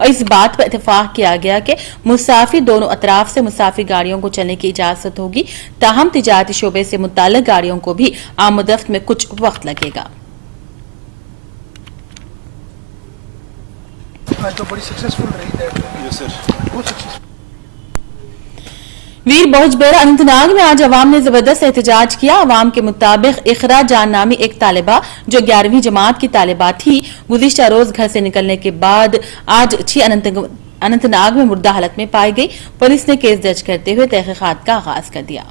और इस बात पर इत्तेफाक किया गया कि मुसाफिर दोनों अतराफ से मुसाफिर गाड़ियों को चलने की इजाजत होगी, ताहम तिजारती शोबे से मुताल्लिक गाड़ियों को भी आमदरफ्त में कुछ वक्त लगेगा। तो बड़ी सक्सेसफुल रही है सर, बहुत सक्सेसफुल। वीर भोजबेरा अनंतनाग में आज अवाम ने जबरदस्त एहतजाज किया। अवाम के मुताबिक इकरा जान नामी एक तालिबा जो 11वीं जमात की तालिबा थी, गुज़िश्ता रोज घर से निकलने के बाद आज 6 अनंतनाग में मुर्दा हालत में पाई गई। पुलिस ने केस दर्ज करते हुए तहकीकात का आगाज कर दिया।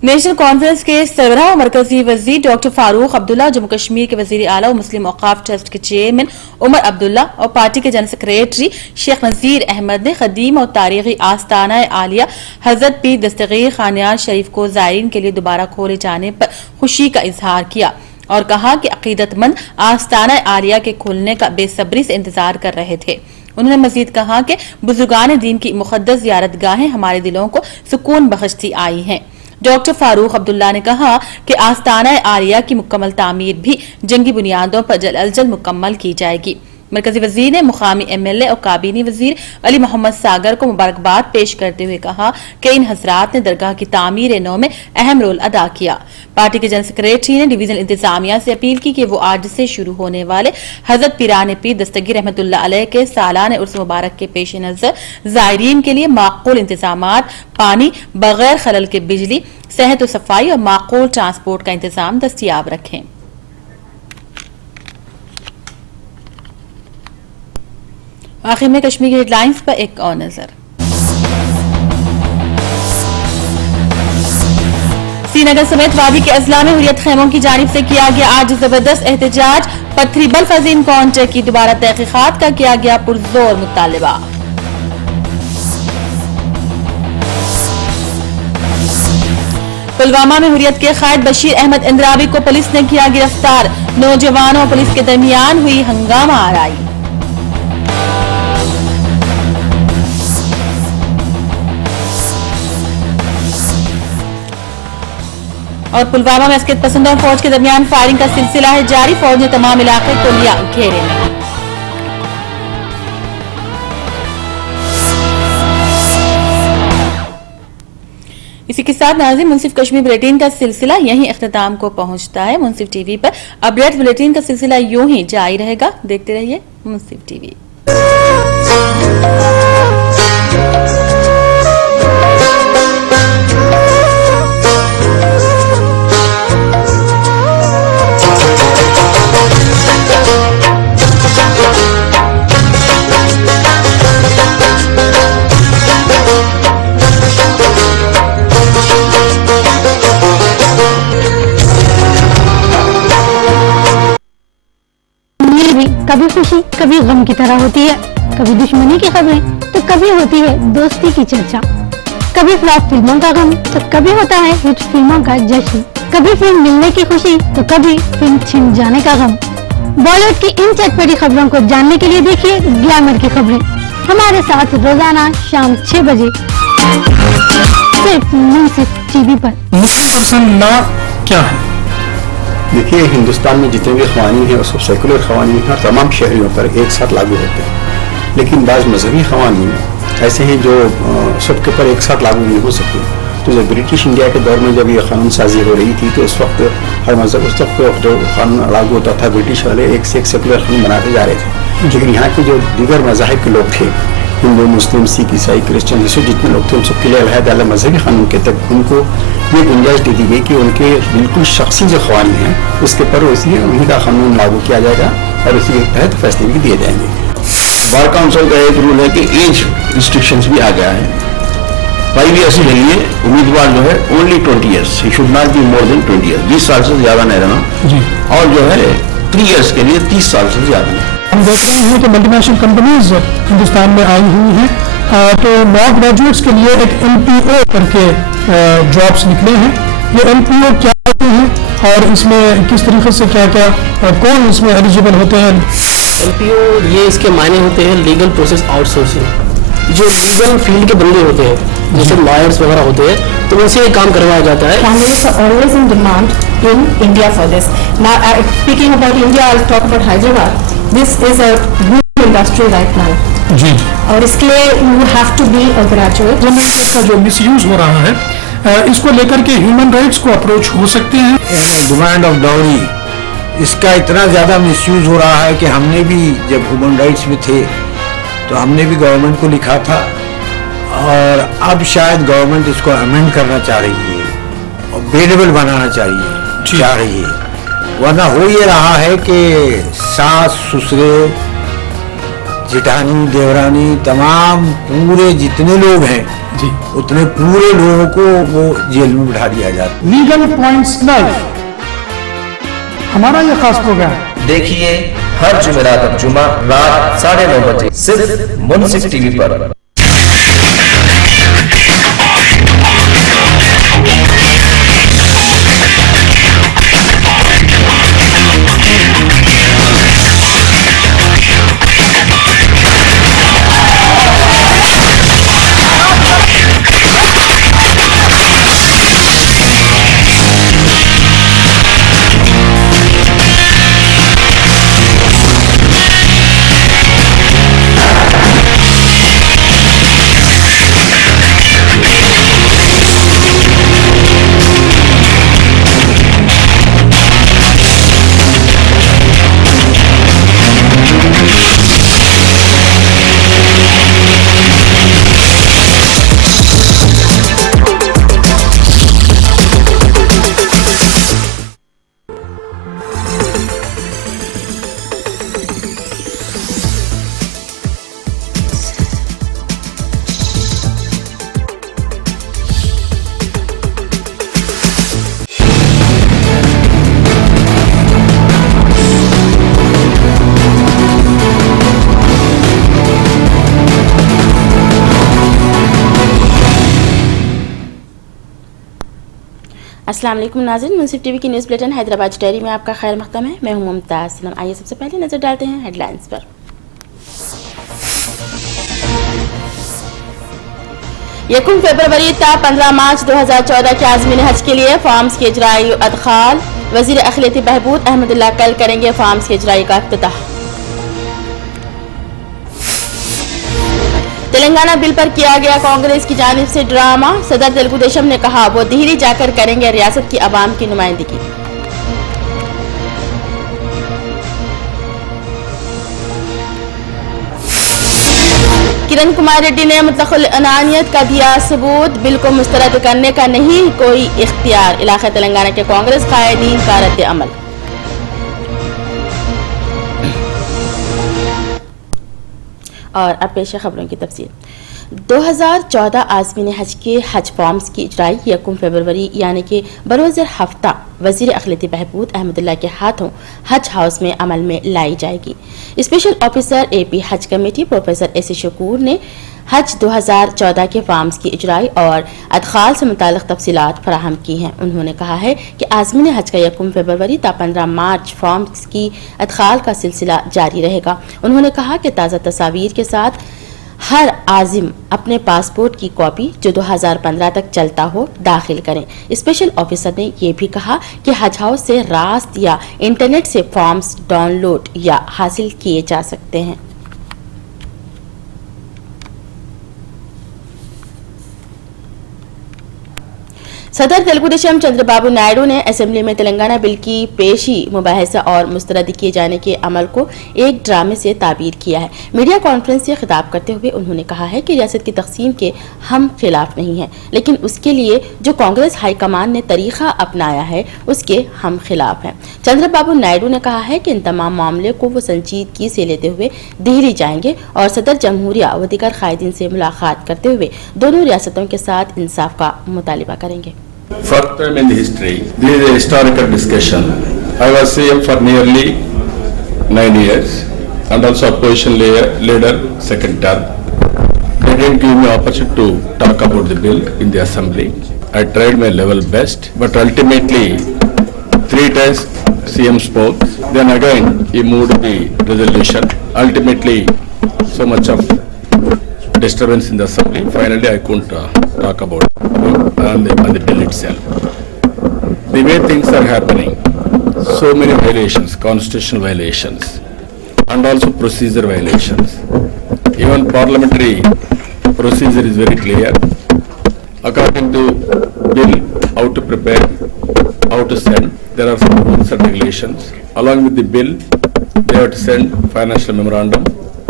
नेशनल कॉन्फ्रेंस के सरबराह और मरकजी वजीर डॉक्टर फारूक अब्दुल्ला, जम्मू कश्मीर के वजीर आला और मुस्लिम औकाफ ट्रस्ट के चेयरमैन उमर अब्दुल्ला और पार्टी के जनरल सेक्रेटरी शेख नजीर अहमद ने कदीम और तारीखी आस्ताना आलिया हजरत पीर दस्तगीर खानियाज शरीफ को जायरीन के लिए दोबारा खोले जाने पर खुशी का इजहार किया और कहा कि अकीदतमंद आस्ताना आलिया के खुलने का बेसब्री से इंतजार कर रहे थे। उन्होंने मजीद कहा कि बुजुर्गान दीन की मुकद्दस जियारतगाहें हमारे दिलों को सुकून बख्शती आई हैं। डॉक्टर फारूक अब्दुल्ला ने कहा कि आस्ताना आलिया की मुकम्मल तामीर भी जंगी बुनियादों पर जल्द अज जल्द मुकम्मल की जाएगी। मरकजी वजीर ने मुकामी MLA और काबीनी वजीर अली मोहम्मद सागर को मुबारकबाद पेश करते हुए कहा कि इन हजरात ने दरगाह की तामीर नौ में अहम रोल अदा किया। पार्टी के जनरल सेक्रेटरी ने डिवीजन इंतजामिया से अपील की कि वो आज से शुरू होने वाले हजरत पीरान पीर दस्तगीर रहमतुल्लाह अलैह के सालाना उर्स मुबारक के पेश नजर जायरीन के लिए माकूल इंतजामात, पानी, बगैर खलल के बिजली, सेहत और सफाई और माकूल ट्रांसपोर्ट का इंतजाम दस्तियाब रखें। आखिर में कश्मीर की हेडलाइंस पर एक और नजर। श्रीनगर समेत वादी के अजला में हुर्रियत खेमों की जानिब से किया गया आज जबरदस्त एहतजाज। पत्थरी बल्फ अजीम कॉन्ट्रैक्ट की दोबारा तहकीकात का किया गया पुरजोर मुतालिबा। पुलवामा में हुर्रियत के कायद बशीर अहमद इंद्रावी को पुलिस ने किया गिरफ्तार। नौजवानों और पुलिस के दरमियान हुई हंगामा आराई। और पुलवामा में अस्कित पसंदों और फौज के दरमियान फायरिंग का सिलसिला है जारी। फौज ने तमाम इलाके को लिया घेरे में। इसी के साथ नाज़रीन मुंसिफ कश्मीर बुलेटिन का सिलसिला यहीं इख्तिताम को पहुंचता है। मुंसिफ टीवी पर अपडेट बुलेटिन का सिलसिला यूं ही जारी रहेगा। देखते रहिए मुंसिफ टीवी। कभी खुशी कभी गम की तरह होती है, कभी दुश्मनी की खबरें तो कभी होती है दोस्ती की चर्चा, कभी फ्लॉप फिल्मों का गम तो कभी होता है हिट फिल्मों का जश्न, कभी फिल्म मिलने की खुशी तो कभी फिल्म छिन जाने का गम। बॉलीवुड की इन चटपटी खबरों को जानने के लिए देखिए ग्लैमर की खबरें हमारे साथ रोजाना शाम 6 बजे सिर्फ मुंसिफ टीवी पर। मुस्लिम पर्सन लॉ क्या है? देखिए, हिंदुस्तान में जितने भी क़वानीन हैं उसको सेकुलर क़वानीन हैं और तमाम शहरियों पर एक साथ लागू होते हैं, लेकिन बाज़ मजहबी क़वानीन ऐसे हैं जो सबके ऊपर एक साथ लागू नहीं हो सकते। तो जब ब्रिटिश इंडिया के दौर में जब ये कानून साजी हो रही थी तो उस वक्त हर मजहब उस वक्त जो कानून लागू होता था ब्रिटिश वाले एक से एक सेकुलर कानून बनाते जा रहे थे। लेकिन यहाँ के जो दीगर मज़ाहिब के लोग थे, हिंदू, मुस्लिम, सिख, ईसाई, क्रिश्चियन, जैसे जितने लोग थे उन सबके लिए अलग-अलग मजहबी कानून के तहत उनको ये गुंजाइश दे दी गई कि उनके बिल्कुल शख्सी जो क़वानीन हैं उसके पर उसी उन्हीं का कानून लागू किया जाएगा और उसी के तहत फैसले भी दिए जाएंगे। बार काउंसिल का एक रूल है कि एज रिस्ट्रिक्शंस भी आ गया है। 5 ईयर्स के लिए उम्मीदवार जो है only 20 years, he should not be more than 20 years, 20 साल से ज्यादा नहीं रहना जी। और जो है 3 ईयर्स के लिए 30 साल से ज्यादा नहीं। हम देख रहे हैं कि मल्टीनेशनल कंपनीज हिंदुस्तान में आई हुई हैं, तो लॉ ग्रेजुएट्स के लिए एक MPO करके जॉब्स निकले हैं। ये MPO क्या होते हैं? और इसमें किस तरीके से क्या क्या कौन इसमें एलिजिबल होते हैं? LPO ये इसके मायने होते हैं लीगल प्रोसेस आउटसोर्सिंग। जो लीगल फील्ड के बंदे होते हैं जैसे लॉयर्स वगैरह होते हैं तो उनसे ये काम करवाया जाता है। Candidates are always in demand in India for this. Now, speaking about India, I'll talk about Hyderabad. This is a booming industry right now. जी, और इसके लिए you have to be a graduate. Government का जो misuse हो रहा है इसको लेकर के ह्यूमन राइट्स को अप्रोच हो सकते हैं। डिमांड ऑफ डाउरी, इसका इतना ज़्यादा मिसयूज हो रहा है कि हमने भी जब ह्यूमन राइट्स में थे तो हमने भी गवर्नमेंट को लिखा था और अब शायद गवर्नमेंट इसको अमेंड करना चाह रही है और बेलेबल बनाना चाह रही है। वरना हो ये रहा है कि सास ससुरे जेठानी देवरानी तमाम पूरे जितने लोग हैं जी, उतने पूरे लोगों को वो जेल में बिठा दिया जाता है। लीगल पॉइंट्स लाइव हमारा ये खास प्रोग्राम देखिए हर जुमेरात और जुमा रात 9:30 बजे सिर्फ मुंसिफ टीवी पर। अस्सलाम वालेकुम नाज़रीन, मुंसिफ टीवी की न्यूज़ बुलेटिन हैदराबाद डायरी में आपका खैर मक़दम है। मैं हूं मुमताज़ सलम। आइए सबसे पहले नज़र डालते हैं हेडलाइंस पर। यकम फरवरी ता 15 मार्च 2014 के आज़मीन हज के लिए फॉर्म्स के इजराई अदखाल। वज़ीर अखिलती बहबूद अहमदुल्लाह कल करेंगे फॉर्म्स के इजराई का इफ्तिताह। तेलंगाना बिल पर किया गया कांग्रेस की जानिब से ड्रामा। सदर तेलुगु देशम ने कहा वो दिल्ली जाकर करेंगे रियासत की आवाम की नुमाइंदगी। किरण कुमार रेड्डी ने मुतलक़ुल अनानियत का दिया सबूत। बिल को मुस्तरद करने का नहीं कोई इख्तियार। इलाक़ा तेलंगाना के कांग्रेस कायदीन का रद्द अमल। और अब पेश है खबरों की तफसील। 2014 आज़मीन हज के हज फॉर्म्स की इजराई यकम फरवरी यानी कि बरोज़ हफ्ता वज़ीर अखिलती बहबूद अहमदुल्लाह के हाथों हज हाउस में अमल में लाई जाएगी। स्पेशल ऑफिसर AP हज कमेटी प्रोफेसर AC शकूर ने हज 2014 के फॉर्म्स की इजराई और अदखाल से मुताल्लिक़ तफसीलात फराहम की हैं। उन्होंने कहा है कि आज़मीन हज का यकम फरवरी ता 15 मार्च फॉर्म्स की अदखाल का सिलसिला जारी रहेगा। उन्होंने कहा कि ताज़ा तस्वीर के साथ हर आज़िम अपने पासपोर्ट की कॉपी जो 2015 तक चलता हो दाखिल करें। स्पेशल ऑफिसर ने यह भी कहा कि हज हाउस से रास्त या इंटरनेट से फॉर्म्स डाउनलोड या हासिल किए जा सकते हैं। सदर तेलुगु देशम चंद्रबाबू नायडू ने असेंबली में तेलंगाना बिल की पेशी मुबाहिसा और मुस्तरद किए जाने के अमल को एक ड्रामे से ताबीर किया है। मीडिया कॉन्फ्रेंस से खिताब करते हुए उन्होंने कहा है कि रियासत की तकसीम के हम खिलाफ नहीं हैं, लेकिन उसके लिए जो कांग्रेस हाईकमान ने तरीका अपनाया है उसके हम खिलाफ हैं। चंद्रबाबू नायडू ने कहा है कि इन तमाम मामले को वो संजीदगी से लेते हुए दिल्ली जाएंगे और सदर जमहूरिया व दीगर कायदीन से मुलाकात करते हुए दोनों रियासतों के साथ इंसाफ का मुतालिबा करेंगे। First time in history, this is a historical discussion. I was CM for nearly 9 years and also opposition leader second term. They didn't give me opportunity to talk about the bill in the assembly. I tried my level best, but ultimately 3 times CM spoke. Then again he moved the resolution. Ultimately, so much of disturbance in the assembly. Finally, I couldn't talk about on the bill itself. The way things are happening, so many violations, constitutional violations, and also procedure violations. Even parliamentary procedure is very clear. According to bill, how to prepare, how to send, there are some rules and regulations. Along with the bill, they have to send financial memorandum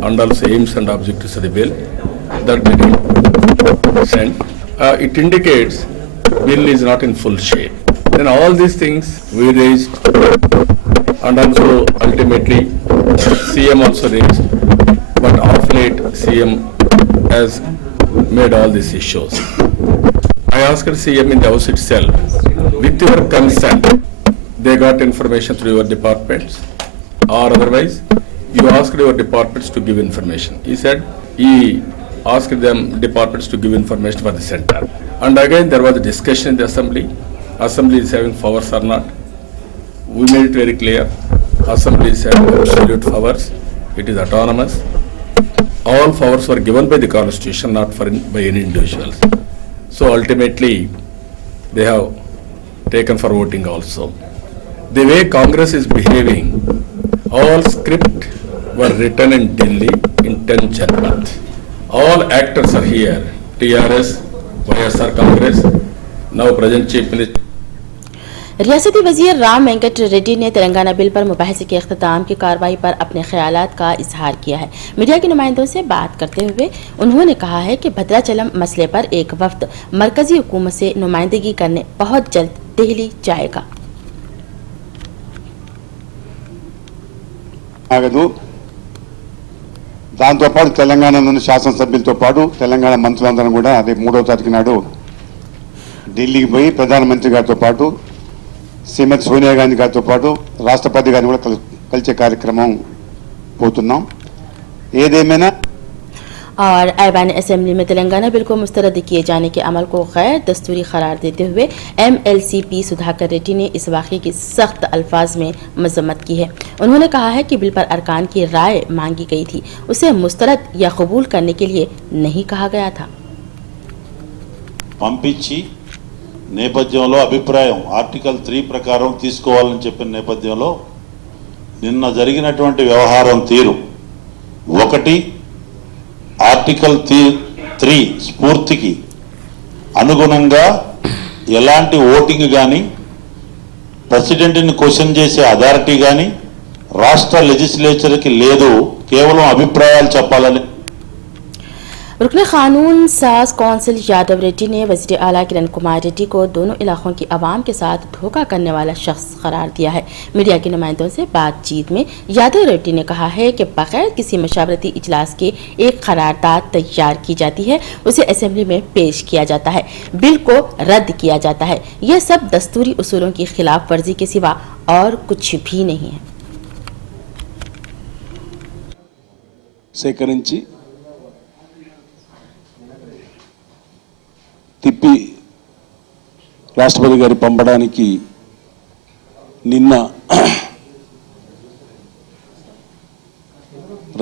and also aims and objectives of the bill that they didn't send. It indicates bill is not in full shape. Then all these things we raised, and also ultimately CM also raised, but of late CM has made all these issues. I asked CM in the house itself, with your consent, they got information through your departments, or otherwise you asked your departments to give information. He said he asked them departments to give information for the center. And again there was a discussion in the assembly. Assembly is having powers or not. We made it very clear. Assembly is having absolute powers. It is autonomous. All powers were given by the constitution, not by any individuals. So ultimately, they have taken for voting also. The way Congress is behaving, all script were written in Delhi in 10 Janpath. All actors are here. TRS, YSR Congress, now present Chief Minister. रियासती वजीर राम वेंकट रेड्डी ने Telangana bill पर मुबाहिसे के अख्ताम की कार्रवाई पर अपने ख्यालात का इजहार किया है। मीडिया के नुमाइंदों से बात करते हुए उन्होंने कहा है कि भद्राचलम मसले पर एक वफ्द मरकजी हुकूमत से नुमाइंदगी करने बहुत जल्द दिल्ली जाएगा। దాంతో పాటు తెలంగాణలోని శాసనసభ్యులతో పాటు తెలంగాణ మంత్రులందరూ కూడా అదే 3వ తారీఖు నాడు ఢిల్లీకి పోయి ప్రధానమంత్రి గారితో పాటు శ్రీమతి సోనియా గాంధీ గారితో పాటు రాష్ట్రపతి గారిని కూడా కలిసే కార్యక్రమం పోతున్నాం। ఏదేమైనా और ऐवान असेंबली में तेलंगाना बिल को मुस्तरद किए जाने के अमल को गैर दस्तूरी करार देते हुए MLCP सुधाकर रेड्डी ने इस वाक़े की सख्त अल्फाज में मजम्मत की है। उन्होंने कहा है कि बिल पर अरकान की राय मांगी गई थी, उसे मुस्तरद या कबूल करने के लिए नहीं कहा गया था। పంపించి నేపథ్యంలో అభిప్రాయం ఆర్టికల్ 3 ప్రకారం తీసుకోవాలని చెప్పిన నేపథ్యంలో నిన్న జరిగినటువంటి వ్యవహారం తీరు ఒకటి ఆర్టికల్ 3 స్ఫూర్తికి అనుగుణంగా ఎలాంటి ఓటింగ్ కానీ ప్రెసిడెంట్ని క్వశ్చన్ చేసే అథారిటీ కానీ రాష్ట్ర లెజిస్లేచర్కి లేదు, కేవలం అభిప్రాయాలు చెప్పాలని। रुकन कानून साज कौंसिल यादव रेड्डी ने वज़ीर आला किरण कुमार रेड्डी को दोनों इलाकों की आवाम के साथ धोखा करने वाला शख्स करार दिया है। मीडिया के नुमाइंदों से बातचीत में यादव रेड्डी ने कहा है कि बगैर किसी मशावरती इजलास के एक करारदाद तैयार की जाती है, उसे असेंबली में पेश किया जाता है, बिल को रद्द किया जाता है। यह सब दस्तूरी उसूलों की खिलाफ वर्जी के सिवा और कुछ भी नहीं है। సేకరించి తిప్పి రాష్ట్రపతి గారి పంపడానికి నిన్న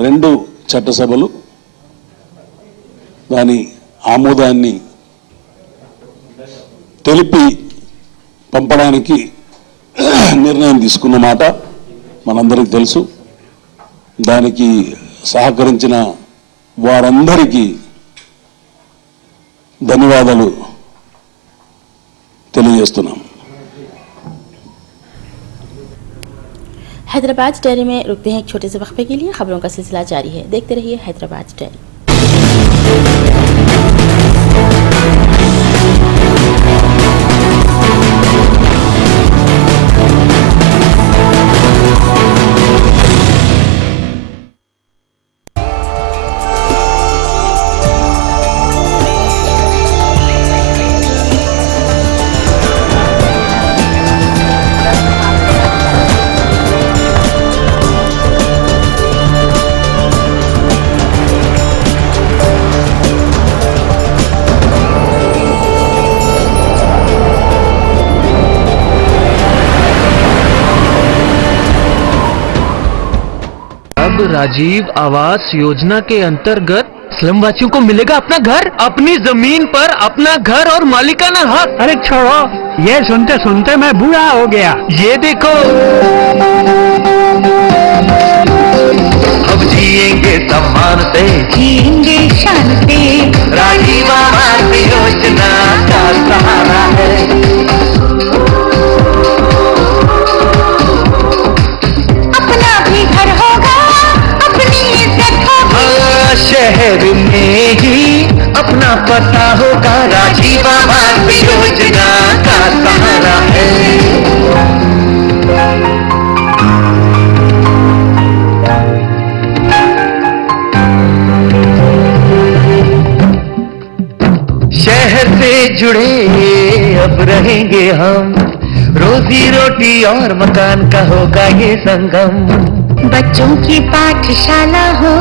2 చట్టసభలు దాని ఆమోదాన్ని తెలిపి పంపడానికి నిర్ణయం తీసుకున్న మాట మనందరికీ తెలుసు। దానికి సహకరించిన వారందరికీ ధన్యవాదాలు తెలియజేస్తున్నాం। हैदराबाद डायरी में रुकते हैं एक छोटे से वक्फे के लिए। खबरों का सिलसिला जारी है, देखते रहिए हैदराबाद डायरी। अब राजीव आवास योजना के अंतर्गत स्लम वासियों को मिलेगा अपना घर, अपनी जमीन पर अपना घर और मालिकाना हक। अरे छोड़ो, ये सुनते सुनते मैं बूढ़ा हो गया। ये देखो, अब जिएंगे सम्मान से, जिएंगे शान से, राजीव आवास योजना का सहारा है। अपना भी घर होगा, अपनी इज्जत होगी, शहर में ही अपना पता होगा, राजीव आवास योजना का सहारा है। शहर से जुड़े अब रहेंगे हम, रोजी रोटी और मकान का होगा ये संगम। बच्चों की पाठशाला हो,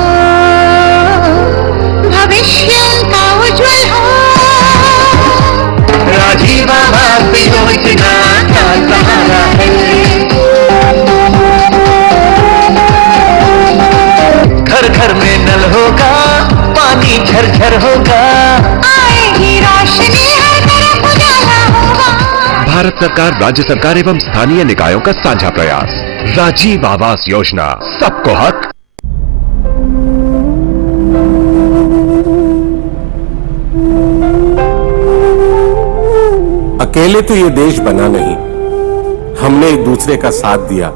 भविष्य का उज्जवल हो, राजीव आवास योजना का सहारा है। घर घर में नल होगा, पानी झरझर होगा, आएगी रोशनी, हर तरफ उजाला होगा। भारत सरकार, राज्य सरकार एवं स्थानीय निकायों का साझा प्रयास, राजीव आवास योजना, सबको हक। अकेले तो ये देश बना नहीं, हमने एक दूसरे का साथ दिया,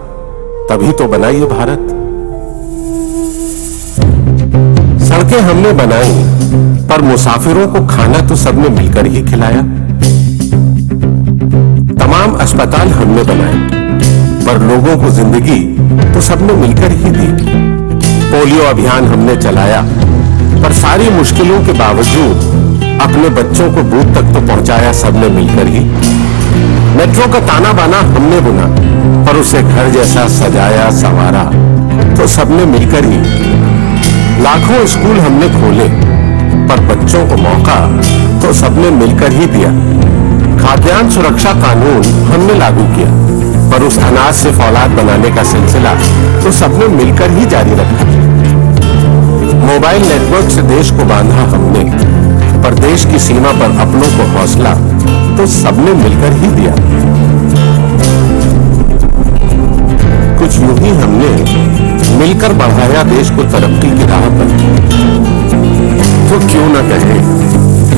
तभी तो बना ये भारत। सड़कें हमने बनाई, पर मुसाफिरों को खाना तो सबने मिलकर ही खिलाया। तमाम अस्पताल हमने बनाए, पर लोगों को जिंदगी तो सबने मिलकर ही दी। पोलियो अभियान हमने चलाया, पर सारी मुश्किलों के बावजूद अपने बच्चों को बूथ तक तो पहुंचाया सबने मिलकर ही। मेट्रो का ताना बाना हमने बुना, पर उसे घर जैसा सजाया संवारा तो सबने मिलकर ही। लाखों स्कूल हमने खोले, पर बच्चों को मौका तो सबने मिलकर ही दिया। खाद्यान्न सुरक्षा कानून हमने लागू किया, पर उस अनाज से फौलाद बनाने का सिलसिला तो सबने मिलकर ही जारी रखा। मोबाइल नेटवर्क से देश को बांधा हमने, पर देश की सीमा पर अपनों को हौसला तो सबने मिलकर ही दिया। कुछ यूं ही हमने मिलकर बढ़ाया देश को तरक्की की राह पर। तो क्यों न कहे,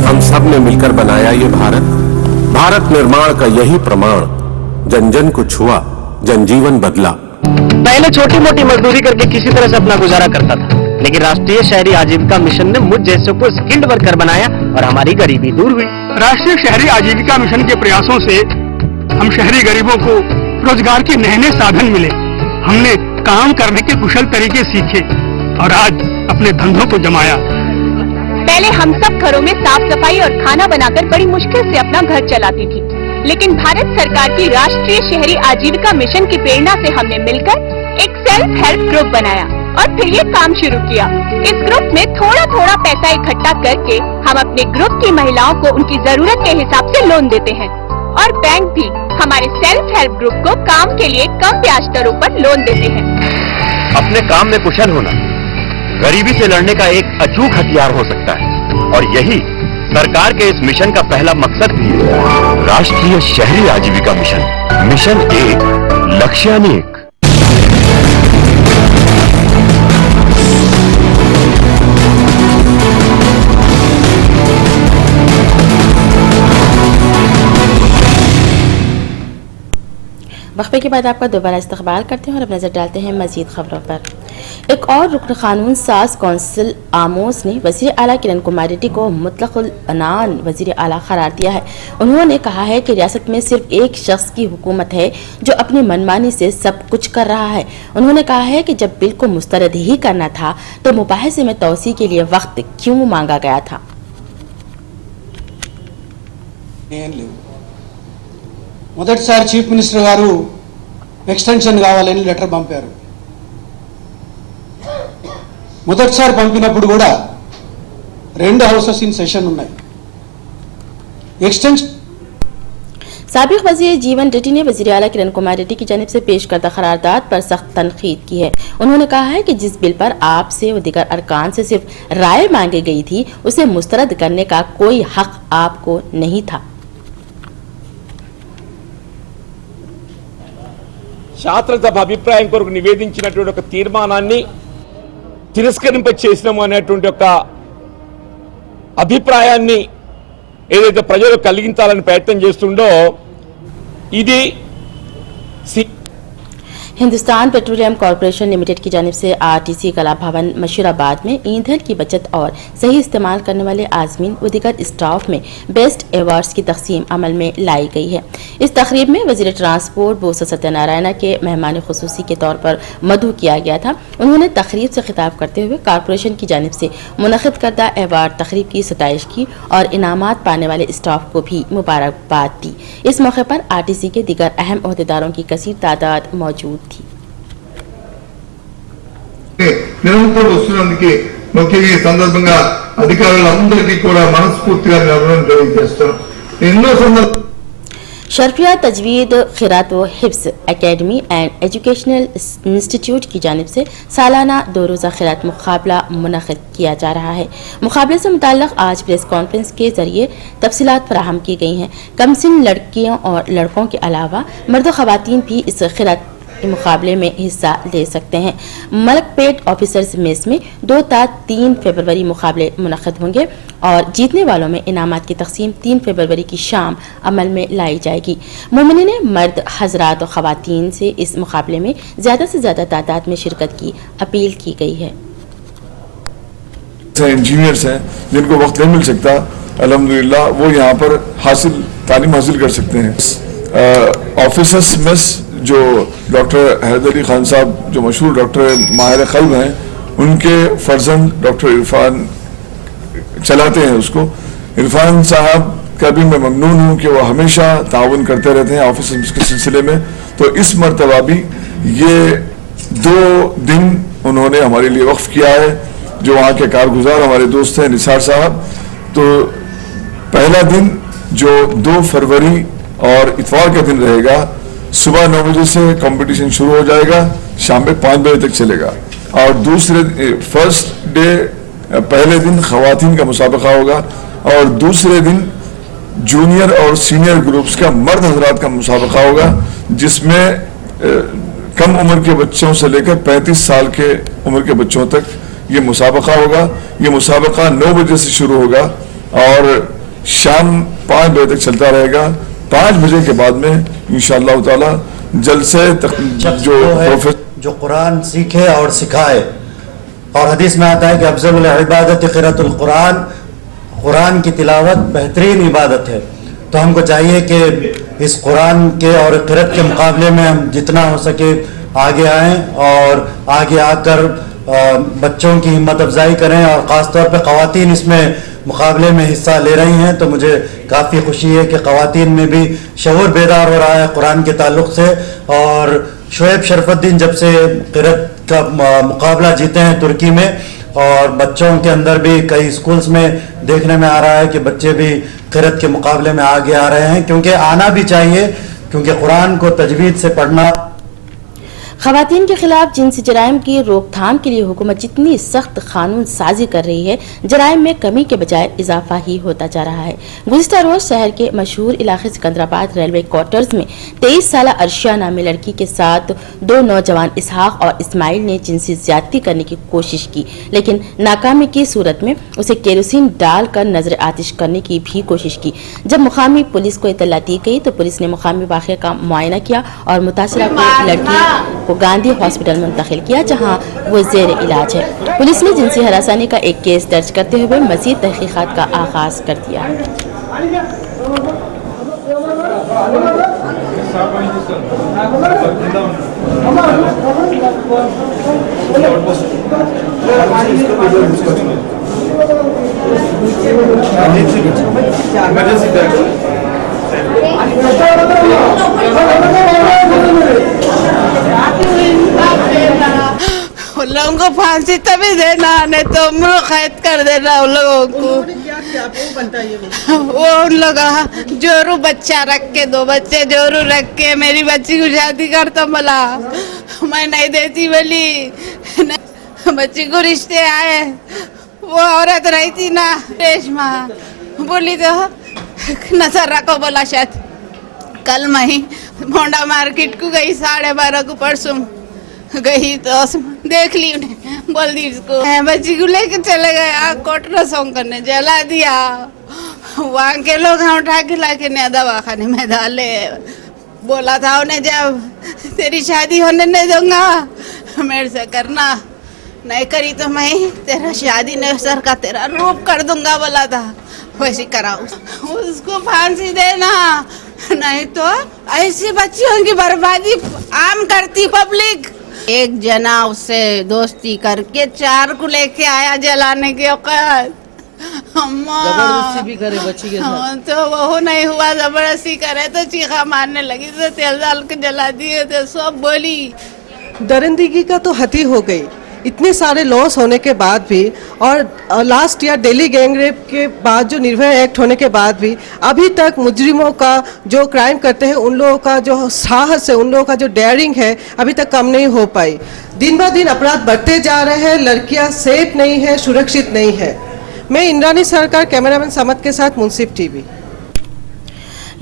हम सब ने मिलकर बनाया ये भारत। भारत निर्माण का यही प्रमाण, जन जन को छुआ, जनजीवन बदला। पहले छोटी मोटी मजदूरी करके किसी तरह से अपना गुजारा करता था, लेकिन राष्ट्रीय शहरी आजीविका मिशन ने मुझ जैसे को स्किल्ड वर्कर बनाया और हमारी गरीबी दूर हुई। राष्ट्रीय शहरी आजीविका मिशन के प्रयासों से हम शहरी गरीबों को रोजगार के नए नए साधन मिले। हमने काम करने के कुशल तरीके सीखे और आज अपने धंधों को जमाया। पहले हम सब घरों में साफ सफाई और खाना बनाकर बड़ी मुश्किल से अपना घर चलाती थी, लेकिन भारत सरकार की राष्ट्रीय शहरी आजीविका मिशन की प्रेरणा से हमने मिलकर एक सेल्फ हेल्प ग्रुप बनाया और फिर ये काम शुरू किया। इस ग्रुप में थोड़ा थोड़ा पैसा इकट्ठा करके हम अपने ग्रुप की महिलाओं को उनकी जरूरत के हिसाब से लोन देते हैं और बैंक भी हमारे सेल्फ हेल्प ग्रुप को काम के लिए कम ब्याज दरों पर लोन देते हैं। अपने काम में कुशल होना गरीबी से लड़ने का एक अचूक हथियार हो सकता है, और यही सरकार के इस मिशन का पहला मकसद भी है। राष्ट्रीय शहरी आजीविका मिशन, मिशन एक, लक्ष्य अनेक। वक्फे के बाद आपका दोबारा इस्तकबाल करते हैं और अब नजर डालते हैं मजीद खबरों पर। एक और रुकन कानून साज कौंसिल आमोस ने वज़ीर आला किरण कुमार रेड्डी को मुतलकुल अनान वज़ीर आला करार दिया है। उन्होंने कहा है कि रियासत में सिर्फ एक शख्स की हुकूमत है जो अपनी मनमानी से सब कुछ कर रहा है। उन्होंने कहा है कि जब बिल को मुस्तरद ही करना था तो मुबाहिसे में तौसी के लिए वक्त क्यों मांगा गया था। మొదటిసారి చీఫ్ మినిస్టర్ గారు ఎక్స్టెన్షన్ కావాలని లెటర్ పంపారు. మొదటిసారి పంపినప్పుడు కూడా రెండు హౌసెస్ ఇన్ సెషన్ ఉన్నాయి. ఎక్స్టెన్షన్ साबिक वज़ीर जीवन रेड्डी ने वज़ीर आला किरण कुमार रेड्डी की जानिब से पेश करदा करारदाद पर सख्त तनकीद की है। उन्होंने कहा है कि जिस बिल पर आप से व दीगर अरकान से सिर्फ राय मांगी गई थी उसे मुस्तरद करने का कोई हक आपको नहीं था। శాస్త్రసభ అభిప్రాయం కొరకు నివేదించినటువంటి ఒక తీర్మానాన్ని తిరస్కరింపచేసినాము అనేటువంటి ఒక అభిప్రాయాన్ని ఏదైతే ప్రజలు కలిగించాలని ప్రయత్నం చేస్తుండో ఇది हिंदुस्तान पेट्रोलियम कॉरपोरेशन लिमिटेड की जानिब से आरटीसी कला भवन मशूराबाद में ईंधन की बचत और सही इस्तेमाल करने वाले आज़मीन व दीगर स्टाफ में बेस्ट अवार्ड्स की तकसीम अमल में लाई गई है। इस तकरीब में वज़ीर ट्रांसपोर्ट बोसा सत्यनारायण के मेहमान खुसूसी के तौर पर मदऊ किया गया था। उन्होंने तकरीब से खिताब करते हुए कॉरपोरेशन की जानिब से मुनक़िद करदा अवार्ड तकरीब की सताइश की और इनामात पाने वाले स्टाफ को भी मुबारकबाद दी। इस मौके पर आरटीसी के दीगर अहम ओहदेदारों की कसीर तादाद मौजूद थी। నిరంతరం వస్తున్నందుకే ముఖ్యంగా ఈ సందర్భంగా అధికారులందరికీ కూడా మనస్ఫూర్తిగా అభినందనలు తెలియజేస్తున్నాం। ఎన్నో సందర్భాలు शरफिया तजवीद खिरात व हिफ्स एकेडमी एंड एजुकेशनल इंस्टीट्यूट की जानिब से सालाना 2 रोज़ा खिरात मुकाबला मुनक़िद किया जा रहा है। मुकाबले से मुताल्लिक़ आज प्रेस कॉन्फ्रेंस के जरिए तफसीलात फराहम की गई हैं। कमसिन लड़कियों और लड़कों के अलावा मर्द व ख़वातीन भी इस खिरात मुकाबले में हिस्सा ले सकते हैं। मलकपेट ऑफिसर्स मेस में 2 ta 3 फरवरी मुकाबले मुनक़िद होंगे और जीतने वालों में इनामात की तकसीम 3 फरवरी की शाम अमल में लाई जाएगी। मोमिनीन मर्द हजरात और ख़वातीन से इस मुकाबले में ज़्यादा से ज़्यादा तादाद में शिरकत की अपील की गई है। इंजीनियर्स हैं जिनको वक्त नहीं मिल सकता, अल्हम्दुलिल्लाह वो यहाँ पर तालीम हासिल कर सकते हैं। ऑफिसर्स मेस जो डॉक्टर हैदर अली खान साहब जो मशहूर डॉक्टर माहिर क़ल्ब हैं उनके फर्जंद डॉक्टर इरफान चलाते हैं उसको। इरफान साहब का भी मैं ममनून हूँ कि वो हमेशा ताउन करते रहते हैं ऑफिस के सिलसिले में। तो इस मरतबा भी ये 2 दिन उन्होंने हमारे लिए वक्फ किया है। जो वहाँ के कारगुजार हमारे दोस्त हैं निसार साहब, तो पहला दिन जो 2 फरवरी और इतवार का दिन रहेगा, सुबह 9 बजे से कंपटीशन शुरू हो जाएगा, शाम में 5 बजे तक चलेगा। और फर्स्ट डे पहले दिन ख़वातीन का मुसाबका होगा और दूसरे दिन जूनियर और सीनियर ग्रुप्स का मर्द हजरात का मुसाबका होगा, जिसमें कम उम्र के बच्चों से लेकर 35 साल के उम्र के बच्चों तक ये मुसाबका होगा। ये मुसाबका 9 बजे से शुरू होगा और शाम 5 बजे तक चलता रहेगा। 5 बजे के बाद में इंशाअल्लाह ताला जलसे जो कुरान सीखे और सिखाए, और हदीस में आता है कि अफजल इबादत क़िराअतुल कुरान, कुरान की तिलावत बेहतरीन इबादत है। तो हमको चाहिए कि इस कुरान के और क़िराअत के मुकाबले में हम जितना हो सके आगे आएँ और आगे आकर बच्चों की हिम्मत अफजाई करें और ख़ास तौर पे ख़वातीन इसमें मुकाबले में हिस्सा ले रही हैं। तो मुझे काफ़ी खुशी है कि ख़वातीन में भी शऊर बेदार हो रहा है कुरान के ताल्लुक़ से। और शोएब शरफुद्दीन जब से क़िराअत का मुकाबला जीते हैं तुर्की में, और बच्चों के अंदर भी कई स्कूल्स में देखने में आ रहा है कि बच्चे भी क़िराअत के मुकाबले में आगे आ रहे हैं, क्योंकि आना भी चाहिए, क्योंकि कुरान को तजवीद से पढ़ना। ख़वातीन के खिलाफ जिनसी जराइम की रोकथाम के लिए हुकूमत जितनी सख्त कानून साजी कर रही है, जराइम में कमी के बजाय इजाफा ही होता जा रहा है। गुज़िश्ता रोज़ शहर के मशहूर इलाके सिकंदराबाद रेलवे क्वार्टर्स में 23 साल अर्शिया नामी लड़की के साथ 2 नौजवान इसहाक और इस्माइल ने जिनसी ज्यादती करने की कोशिश की, लेकिन नाकामी की सूरत में उसे केरोसिन डालकर नजर आतिश करने की भी कोशिश की। जब मुकामी पुलिस को इत्तला दी गई तो पुलिस ने मुकामी वाक़े का मुआयना किया और मुतासरा लड़की गांधी हॉस्पिटल मुंतकिल किया, जहां वो जेर इलाज है। पुलिस ने जिनसी हरासानी का एक केस दर्ज करते हुए मज़ीद तहकीकात का आगाज कर दिया। उन लोगों को फांसी तभी देना, नहीं तो उम्र कैद कर देना उन लोगों को। वो उन लोग जोरू बच्चा रख के, 2 बच्चे जोरू रख के मेरी बच्ची को शादी करता, मला मैं नहीं देती बोली। बच्ची को रिश्ते आए, वो औरत रही थी ना रेशमा, बोली तो नजर रखो बोला। शायद कल मैं ही मोंडा मार्केट को गई 12:30 को, परसों गई तो देख ली उन्हें, बोल दी इसको बच्ची को लेके चले गए, कोटरा सॉन्ग करने जला दिया। वहाँ के लोग हम उठा के लाके नया दवाखाने में डाले। बोला था उन्हें जब तेरी शादी होने नहीं दूंगा, मेरे से करना, नहीं करी तो मैं तेरा शादी नहीं सर का तेरा रूप कर दूंगा बोला था। वैसे कराओ, उसको फांसी देना, नहीं तो ऐसी बच्चियों की बर्बादी आम करती पब्लिक। एक जना उससे दोस्ती करके 4 को लेके आया जलाने के औकात। जबरदस्ती भी करे बच्ची के साथ, तो वो नहीं हुआ, जबरदस्ती करे तो चीखा मारने लगी, तो तेल डाल के जला दिए थे। सब बोली दरिंदगी का तो हद ही हो गई, इतने सारे लॉस होने के बाद भी, और लास्ट ईयर दिल्ली गैंगरेप के बाद जो निर्भया एक्ट होने के बाद भी अभी तक मुजरिमों का जो क्राइम करते हैं उन लोगों का जो साहस है, उन लोगों का जो डेयरिंग है, अभी तक कम नहीं हो पाई। दिन ब दिन अपराध बढ़ते जा रहे हैं, लड़कियां सेफ नहीं है, सुरक्षित नहीं है। मैं इंद्रानी सरकार, कैमरामैन समत के साथ मुंसिफ टीवी।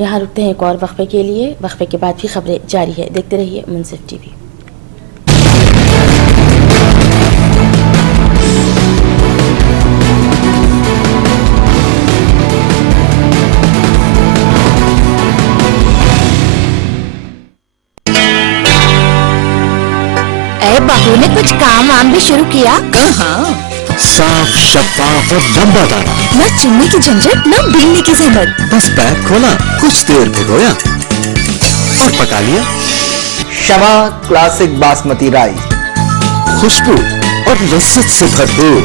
यहाँ रुकते हैं एक और वक्फे के लिए, वक्फे के बाद भी खबरें जारी है, देखते रहिए मुंसिफ टीवी। बाबू ने कुछ काम वाम भी शुरू किया? कहाँ? साफ, शफाफ और दमदार, न चुनने की झंझट, न बीनने की जहमत। बस पैक खोला, कुछ देर भिगोया और पका लिया। शमा क्लासिक बासमती राइस, खुशबू और लज्जत से भरपूर।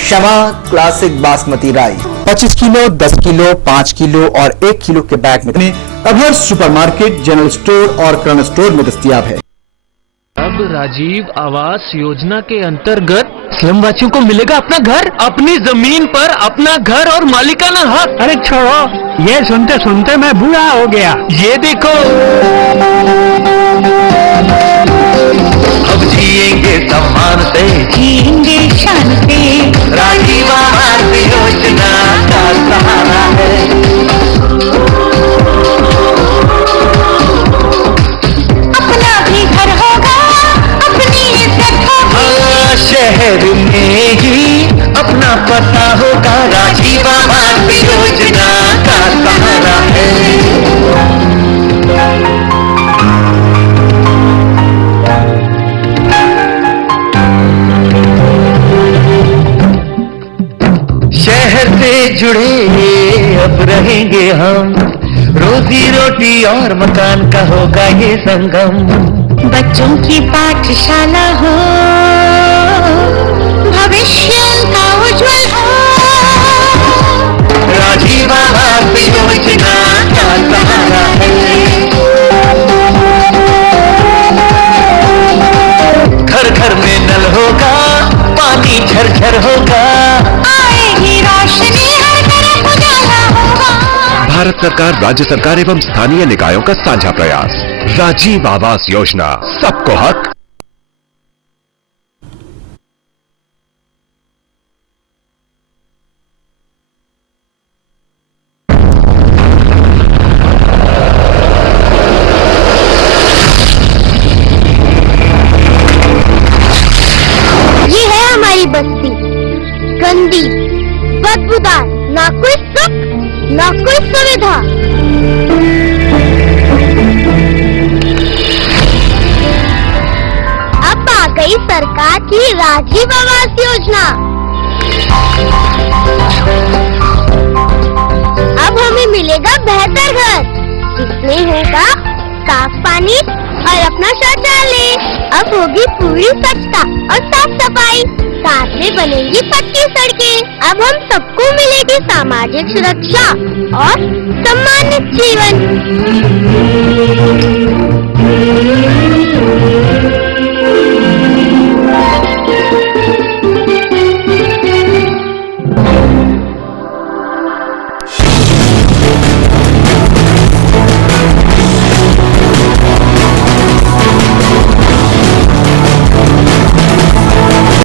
Shama classic basmati rice 25 kilo, 10 kilo, 5 kilo और 1 किलो के बैग में अब हर सुपरमार्केट, जनरल स्टोर और किराना स्टोर में दस्तयाब है। अब राजीव आवास योजना के अंतर्गत स्लम वासियों को मिलेगा अपना घर, अपनी जमीन पर अपना घर और मालिकाना हक। अरे छोड़ो, ये सुनते सुनते मैं बूढ़ा हो गया। ये देखो, अब जिएंगे सम्मान से, जिएंगे शान से, राजीव आवास योजना का सहारा है। अपना भी घर होगा, अपनी इज्जत होगी, शहर में ही अपना पता होगा, राजीव आवास योजना का सहारा है। शहर से जुड़े अब रहेंगे हम, रोजी रोटी और मकान का होगा ये संगम। बच्चों की पाठशाला हो, भविष्य उनका उज्जवल हो, राजीव आवास योजना का सहारा है। घर घर में नल होगा, पानी झरझर होगा, आएगी रोशनी, हर तरफ उजाला होगा। भारत सरकार, राज्य सरकार एवं स्थानीय निकायों का साझा प्रयास, राजीव आवास योजना, सबको हक। ये है हमारी बस्ती, गंदी, बदबूदार, ना कोई सुख, ना कोई सुविधा। अब आ गई सरकार की राजीव आवास योजना। अब हमें मिलेगा बेहतर घर, जिसमें होगा साफ पानी और अपना शौचालय। अब होगी पूरी स्वच्छता और साफ सफाई, साथ में बनेंगी पक्की सड़कें। अब हम सबको मिलेगी सामाजिक सुरक्षा और सम्मानित जीवन।